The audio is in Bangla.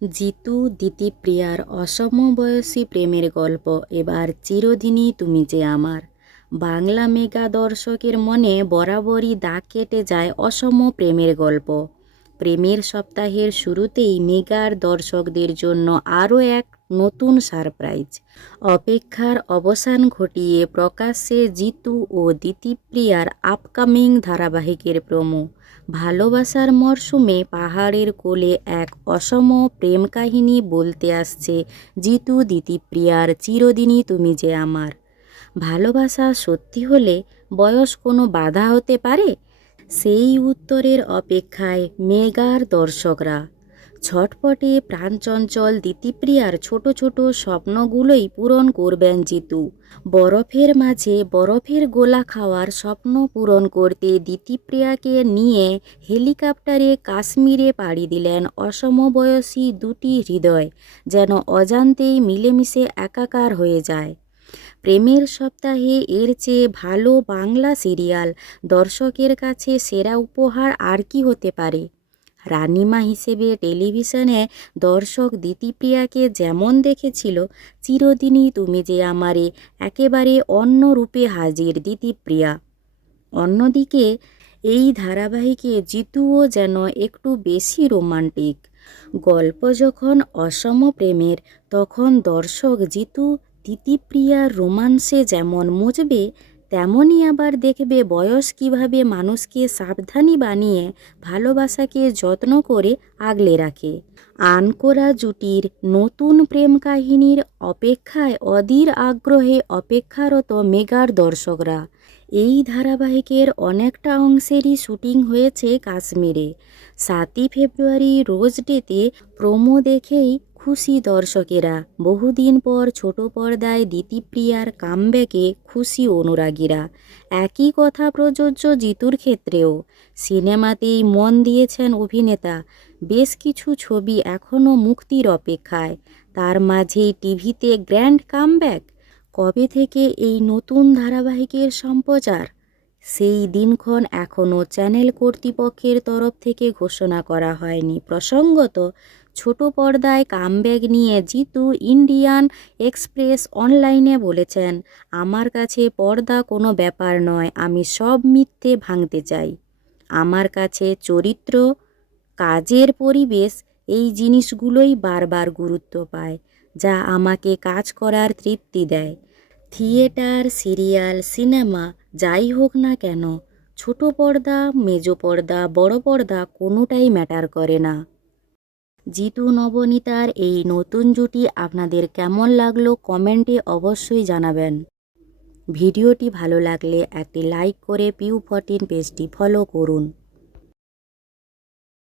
জিতু দিতিপ্রিয়ার অসমবয়সী প্রেমের গল্প, এবার চিরদিনই তুমি যে আমার। বাংলা মেগা দর্শকের মনে বরাবরই দাগ কেটে যায় অসম প্রেমের গল্প। প্রেমের সপ্তাহের শুরুতেই মেগার দর্শকদের জন্য আরও এক নতুন সারপ্রাইজ। অপেক্ষার অবসান ঘটিয়ে প্রকাশ্যে জিতু ও দিতিপ্রিয়ার আপকামিং ধারাবাহিকের প্রমো। ভালোবাসার মরশুমে পাহাড়ের কোলে এক অসম প্রেম কাহিনী বলতে আসছে, জিতু দিতিপ্রিয়ার চিরদিনই তুমি যে আমার। ভালোবাসা সত্যি হলে বয়স কোনো বাধা হতে পারে? সেই উত্তরের অপেক্ষায় মেগার দর্শকরা ছটপটে প্রাণচঞ্চল দিতিপ্রিয়ার ছোট ছোট স্বপ্নগুলোই পূরণ করবেন জিতু। বরফের মাঝে বরফের গোলা খাওয়ার স্বপ্ন পূরণ করতে দিতিপ্রিয়াকে নিয়ে হেলিকপ্টারে কাশ্মীরে পাড়ি দিলেন অসমবয়সী দুটি হৃদয়, যেন অজান্তেই মিলেমিশে একাকার হয়ে যায়। প্রেমের সপ্তাহে এর চেয়ে ভালো বাংলা সিরিয়াল, দর্শকের কাছে সেরা উপহার আর কি হতে পারে? রানিমা হিসেবে টেলিভিশনে দর্শক দিতিপ্রিয়াকে যেমন দেখেছিল, চিরদিনই তুমি যে আমারে একেবারে অন্য রূপে হাজির দিতিপ্রিয়া। অন্যদিকে, এই ধারাবাহিকে জিতুও যেন একটু বেশি রোমান্টিক। গল্প যখন অসম প্রেমের, তখন দর্শক জিতু, দিতিপ্রিয়ার রোমান্সে যেমন মুজবে তেমনই আবার দেখবে বয়স কীভাবে মানুষকে সাবধানী বানিয়ে, ভালোবাসাকে যত্ন করে আগলে রাখে। আনকোরা জুটির নতুন প্রেম কাহিনীর অপেক্ষায় অধীর আগ্রহে অপেক্ষারত মেগার দর্শকরা। এই ধারাবাহিকের অনেকটা অংশেরই শুটিং হয়েছে কাশ্মীরে। সাতই ফেব্রুয়ারি রোজ ডেতে প্রোমো দেখেই খুশি দর্শকেরা, বহুদিন পর ছোট পর্দায় দিতিপ্রিয়ার কামব্যাকে খুশি অনুরাগীরা। একই কথা প্রযোজ্য জিতুর ক্ষেত্রেও। সিনেমাতেই মন দিয়েছেন অভিনেতা। বেশ কিছু ছবি এখনও মুক্তির অপেক্ষায়। তার মাঝেই টিভিতে গ্র্যান্ড কামব্যাক। কবে থেকে এই নতুন ধারাবাহিকের সম্প্রচার? সেই দিনক্ষণ এখনও চ্যানেল কর্তৃপক্ষের তরফ থেকে ঘোষণা করা হয়নি। প্রসঙ্গত ছোট পর্দায় কামব্যাক নিয়ে জিতু ইন্ডিয়ান এক্সপ্রেস অনলাইনে বলেছেন, আমার কাছে পর্দা কোনো ব্যাপার নয়, আমি সব মিথ্যে ভাঙতে চাই। আমার কাছে চরিত্র, কাজের পরিবেশ, এই জিনিসগুলোই বারবার গুরুত্ব পায়, যা আমাকে কাজ করার তৃপ্তি দেয়। থিয়েটার, সিরিয়াল, সিনেমা, যাই হোক না কেন, ছোট পর্দা, মেজো পর্দা, বড় পর্দা কোনোটাই ম্যাটার করে না। জিতু নবনীতার এই নতুন জুটি আপনাদের কেমন লাগল কমেন্টে অবশ্যই জানাবেন। ভিডিওটি ভালো লাগলে একটি লাইক করে পিউ ফটিন পেজটি ফলো করুন।